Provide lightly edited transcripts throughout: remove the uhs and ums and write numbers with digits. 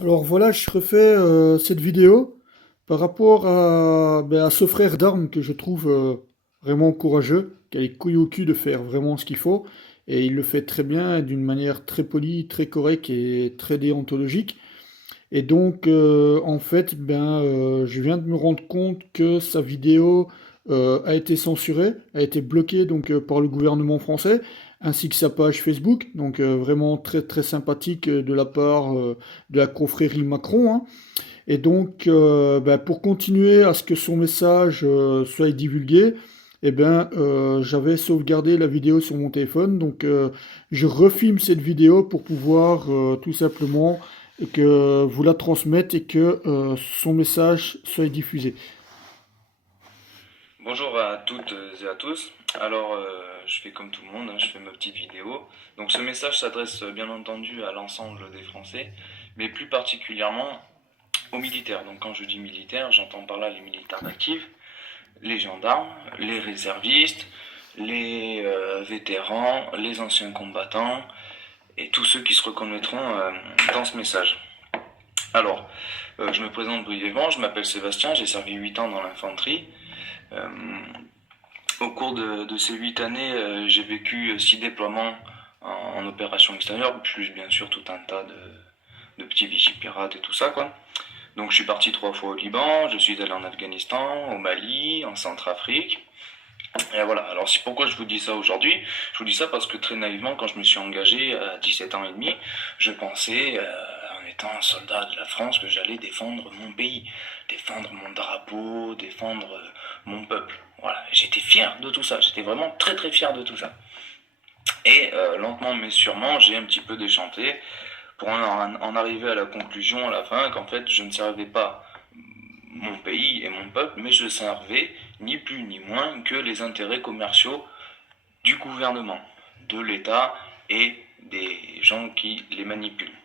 Alors voilà, je refais cette vidéo par rapport à ce frère d'armes que je trouve vraiment courageux, qui a les couilles au cul de faire vraiment ce qu'il faut, et il le fait très bien, et d'une manière très polie, très correcte et très déontologique. Et donc, en fait, je viens de me rendre compte que sa vidéo a été censurée, a été bloquée donc par le gouvernement français, ainsi que sa page Facebook. Donc, vraiment très très sympathique de la part de la confrérie Macron, hein. Et donc, pour continuer à ce que son message soit divulgué, j'avais sauvegardé la vidéo sur mon téléphone. Donc, je refilme cette vidéo pour pouvoir tout simplement que vous la transmettre et que son message soit diffusé. Bonjour à toutes et à tous. Alors, je fais comme tout le monde, hein, je fais ma petite vidéo. Donc, ce message s'adresse bien entendu à l'ensemble des Français, mais plus particulièrement aux militaires. Donc, quand je dis militaires, j'entends par là les militaires actifs, les gendarmes, les réservistes, les vétérans, les anciens combattants et tous ceux qui se reconnaîtront dans ce message. Alors, je me présente brièvement, je m'appelle Sébastien, j'ai servi 8 ans dans l'infanterie. Euh, Au cours de ces 8 années, j'ai vécu 6 déploiements en opération extérieure, plus bien sûr tout un tas de petits vigipirates et tout ça, quoi. Donc je suis parti 3 fois au Liban, je suis allé en Afghanistan, au Mali, en Centrafrique. Et voilà, alors pourquoi je vous dis ça aujourd'hui? Je vous dis ça parce que très naïvement, quand je me suis engagé à 17 ans et demi, je pensais, en étant un soldat de la France, que j'allais défendre mon pays, défendre mon drapeau, défendre mon peuple. Voilà, j'étais fier de tout ça, j'étais vraiment très très fier de tout ça. Et lentement mais sûrement, j'ai un petit peu déchanté pour en arriver à la conclusion à la fin qu'en fait je ne servais pas mon pays et mon peuple, mais je servais ni plus ni moins que les intérêts commerciaux du gouvernement, de l'État et des gens qui les manipulent.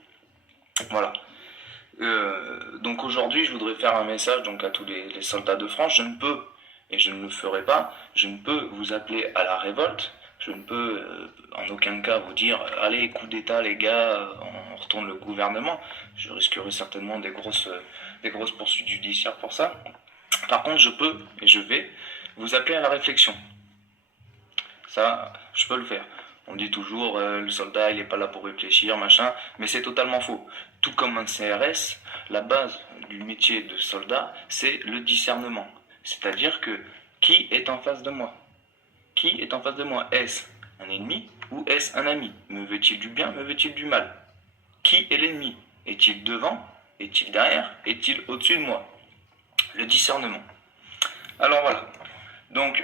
Voilà. Donc aujourd'hui, je voudrais faire un message donc à tous les soldats de France. Je ne peux, et je ne le ferai pas, je ne peux vous appeler à la révolte. Je ne peux en aucun cas vous dire allez, coup d'État les gars, on retourne le gouvernement. Je risquerai certainement des grosses poursuites judiciaires pour ça. Par contre, je peux et je vais vous appeler à la réflexion. Ça, je peux le faire. On dit toujours le soldat il n'est pas là pour réfléchir, machin, mais c'est totalement faux. Tout comme un CRS, la base du métier de soldat, c'est le discernement. C'est-à-dire que qui est en face de moi? Qui est en face de moi? Est-ce un ennemi ou est-ce un ami? Me veut-il du bien? Me veut-il du mal? Qui est l'ennemi? Est-il devant? Est-il derrière? Est-il au-dessus de moi? Le discernement. Alors voilà. Donc,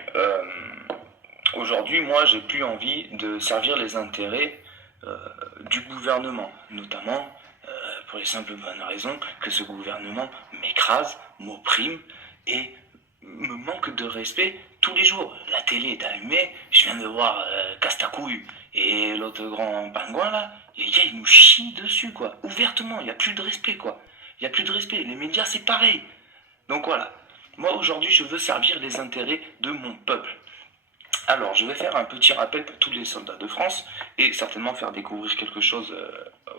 aujourd'hui, moi, j'ai plus envie de servir les intérêts du gouvernement, notamment pour les simples bonnes raisons que ce gouvernement m'écrase, m'opprime et me manque de respect tous les jours. La télé est allumée, je viens de voir Castacouille et l'autre grand pingouin là, les gars ils nous chient dessus quoi, ouvertement, il n'y a plus de respect quoi. Il n'y a plus de respect, les médias c'est pareil. Donc voilà, moi aujourd'hui je veux servir les intérêts de mon peuple. Alors, je vais faire un petit rappel pour tous les soldats de France et certainement faire découvrir quelque chose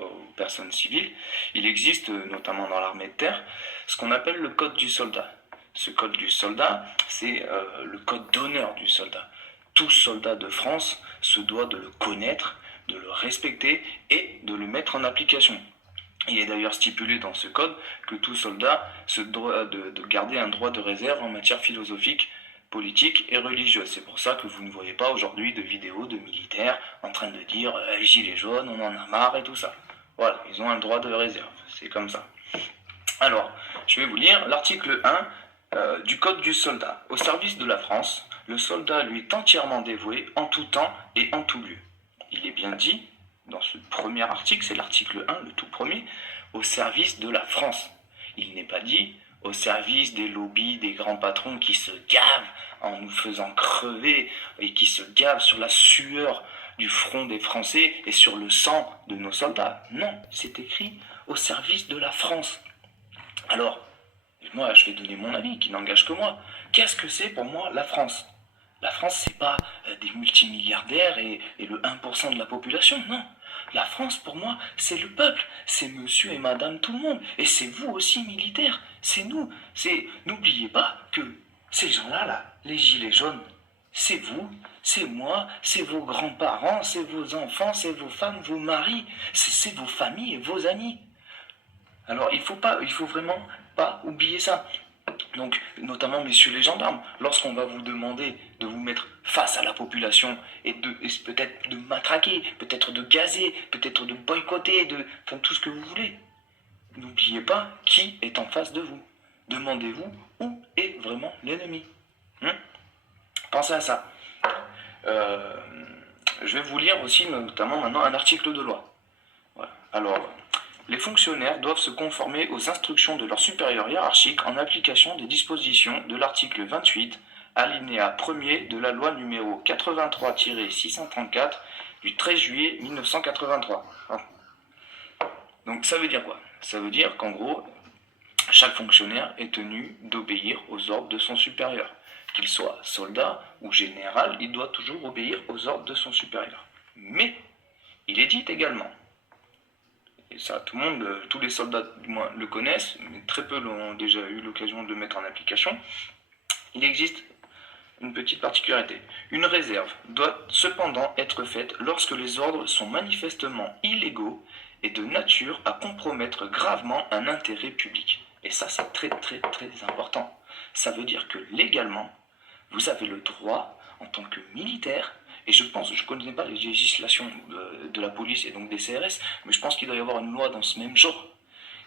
aux personnes civiles. Il existe, notamment dans l'armée de terre, ce qu'on appelle le code du soldat. Ce code du soldat, c'est le code d'honneur du soldat. Tout soldat de France se doit de le connaître, de le respecter et de le mettre en application. Il est d'ailleurs stipulé dans ce code que tout soldat se doit de garder un droit de réserve en matière philosophique, politique et religieuse. C'est pour ça que vous ne voyez pas aujourd'hui de vidéos de militaires en train de dire Gilets jaunes, on en a marre et tout ça. Voilà, ils ont un droit de réserve, c'est comme ça. Alors, je vais vous lire l'article 1 du Code du soldat. Au service de la France, le soldat lui est entièrement dévoué en tout temps et en tout lieu. Il est bien dit, dans ce premier article, c'est l'article 1, le tout premier, au service de la France. Il n'est pas dit au service des lobbies, des grands patrons qui se gavent en nous faisant crever et qui se gavent sur la sueur du front des Français et sur le sang de nos soldats. Non, c'est écrit au service de la France. Alors, moi, je vais donner mon avis, qui n'engage que moi. Qu'est-ce que c'est pour moi la France? La France, c'est pas des multimilliardaires et le 1% de la population, non. La France, pour moi, c'est le peuple, c'est monsieur et madame tout le monde, et c'est vous aussi, militaires, c'est nous. N'oubliez pas que ces gens-là, là, les gilets jaunes, c'est vous, c'est moi, c'est vos grands-parents, c'est vos enfants, c'est vos femmes, vos maris, c'est vos familles et vos amis. Alors il faut vraiment pas oublier ça. Donc, notamment, messieurs les gendarmes, lorsqu'on va vous demander de vous mettre face à la population et peut-être de matraquer, peut-être de gazer, peut-être de boycotter, enfin, tout ce que vous voulez, n'oubliez pas qui est en face de vous. Demandez-vous où est vraiment l'ennemi. Hein. Pensez à ça. Euh, je vais vous lire aussi, notamment maintenant, un article de loi. Voilà. Alors, les fonctionnaires doivent se conformer aux instructions de leur supérieur hiérarchique en application des dispositions de l'article 28, alinéa 1er de la loi numéro 83-634 du 13 juillet 1983. Donc ça veut dire quoi? Ça veut dire qu'en gros, chaque fonctionnaire est tenu d'obéir aux ordres de son supérieur. Qu'il soit soldat ou général, il doit toujours obéir aux ordres de son supérieur. Mais il est dit également, et ça, tout le monde, tous les soldats du moins le connaissent, mais très peu l'ont déjà eu l'occasion de le mettre en application. Il existe une petite particularité. Une réserve doit cependant être faite lorsque les ordres sont manifestement illégaux et de nature à compromettre gravement un intérêt public. Et ça, c'est très très très important. Ça veut dire que légalement, vous avez le droit, en tant que militaire, et je ne connais pas les législations de la police et donc des CRS, mais je pense qu'il doit y avoir une loi dans ce même genre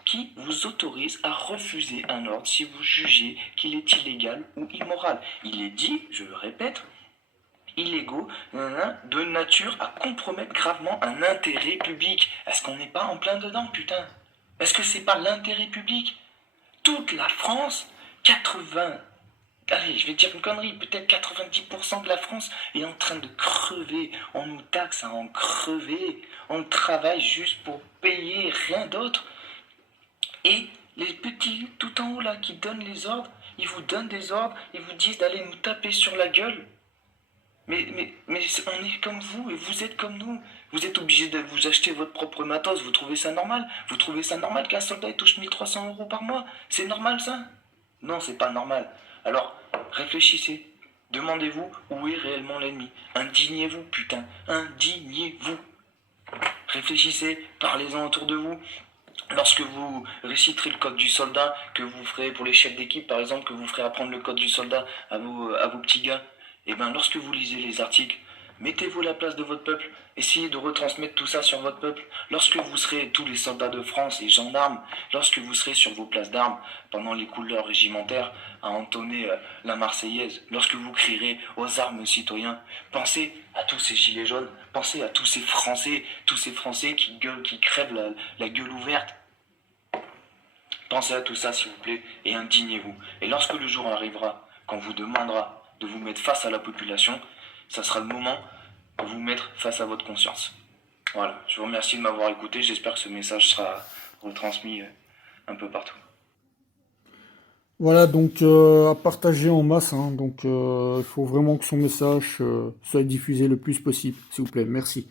qui vous autorise à refuser un ordre si vous jugez qu'il est illégal ou immoral. Il est dit, je le répète, illégaux de nature à compromettre gravement un intérêt public. Est-ce qu'on n'est pas en plein dedans, putain? Est-ce que c'est pas l'intérêt public? Toute la France, 80, allez, je vais dire une connerie, peut-être 90% de la France est en train de crever. On nous taxe à en crever. On travaille juste pour payer, rien d'autre. Et les petits tout en haut là qui donnent les ordres, ils vous donnent des ordres, ils vous disent d'aller nous taper sur la gueule. Mais on est comme vous et vous êtes comme nous. Vous êtes obligé de vous acheter votre propre matos. Vous trouvez ça normal? Vous trouvez ça normal qu'un soldat touche 1300 euros par mois? C'est normal ça? Non, c'est pas normal. Alors, réfléchissez. Demandez-vous où est réellement l'ennemi. Indignez-vous, putain. Indignez-vous. Réfléchissez, parlez-en autour de vous. Lorsque vous réciterez le code du soldat, que vous ferez pour les chefs d'équipe par exemple, que vous ferez apprendre le code du soldat à vos petits gars, et bien lorsque vous lisez les articles, mettez-vous à la place de votre peuple, essayez de retransmettre tout ça sur votre peuple. Lorsque vous serez tous les soldats de France et gendarmes, lorsque vous serez sur vos places d'armes, pendant les couleurs régimentaires, à entonner la Marseillaise, lorsque vous crierez aux armes citoyens, pensez à tous ces gilets jaunes, pensez à tous ces Français qui gueulent, qui crèvent la gueule ouverte. Pensez à tout ça s'il vous plaît et indignez-vous. Et lorsque le jour arrivera, quand on vous demandera de vous mettre face à la population, ça sera le moment de vous mettre face à votre conscience. Voilà, je vous remercie de m'avoir écouté, j'espère que ce message sera retransmis un peu partout. Voilà, donc à partager en masse, hein, donc il faut vraiment que son message soit diffusé le plus possible, s'il vous plaît, merci.